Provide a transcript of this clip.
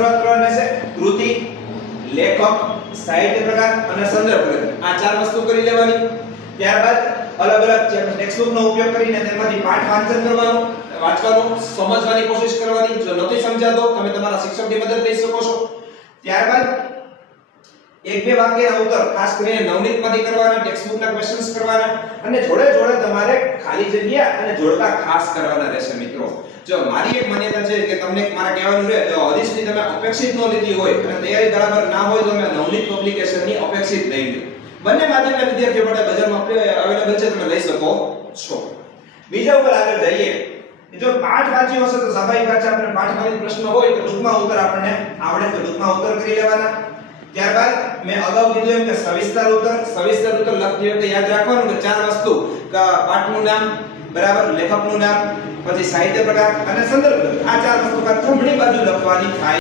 શરૂઆત કરવાની છે. કૃતિ, લેખક સાહિત્ય પ્રકાર અને સંદર્ભ આ ચાર વસ્તુ કરી લેવાની. ત્યારબાદ અલગ અલગ ટેક્સ્ટબુક નો ઉપયોગ કરીને તેમાંથી પાઠ વાંચન કરવાનું, વાંચવાનું, સમજવાની કોશિશ કરવાની. જો નથી સમજાતો, તમે તમારા શિક્ષકની મદદ લઈ શકો છો. ત્યારબાદ એક બે વાક્યના ઉત્તર, ખાસ કરીને નવનીતમાંથી કરવાના ટેક્સ્ટબુકના ક્વેશ્ચન્સ કરવાના. અને જોડે જોડે તમારે ખાલી જગ્યા અને જોડકા ખાસ કરવાના રહેશે મિત્રો. જો મારી એક માન્યતા છે કે તમને મારા કહેવાનું રહે જો હરીશની તમે અપેક્ષિત ન હોય અને તૈયારી બરાબર ના હોય તો તમે નવનીત પબ્લિકેશનની અપેક્ષિત લઈ લો બંને માધ્યમના વિદ્યાર્થીઓ માટે બજારમાં અવેલેબલ છે, તમે લઈ શકો છો. બીજા ઉપર આગળ જઈએ. જો પાઠ વાંચ્યો હશે તો સ્વાભાવિક વાત છે, આપણે પાઠમાંથી પ્રશ્ન હોય તો ટૂંકમાં ઉત્તર આપણને આવડે તો ટૂંકમાં ઉત્તર કરી લેવાના. ત્યારબાદ મેં અગાઉ કીધું એમ કે સવિસ્તર ઉત્તર. સવિસ્તર ઉત્તર લખતી વખતે યાદ રાખવાનું કે ચાર વસ્તુ. પાઠનું નામ, બરાબર, લેખકનું નામ, પછી સાહિત્ય પ્રકાર અને સંદર્ભ. આ ચાર વસ્તુ કા જમણી બાજુ લખવાની થાય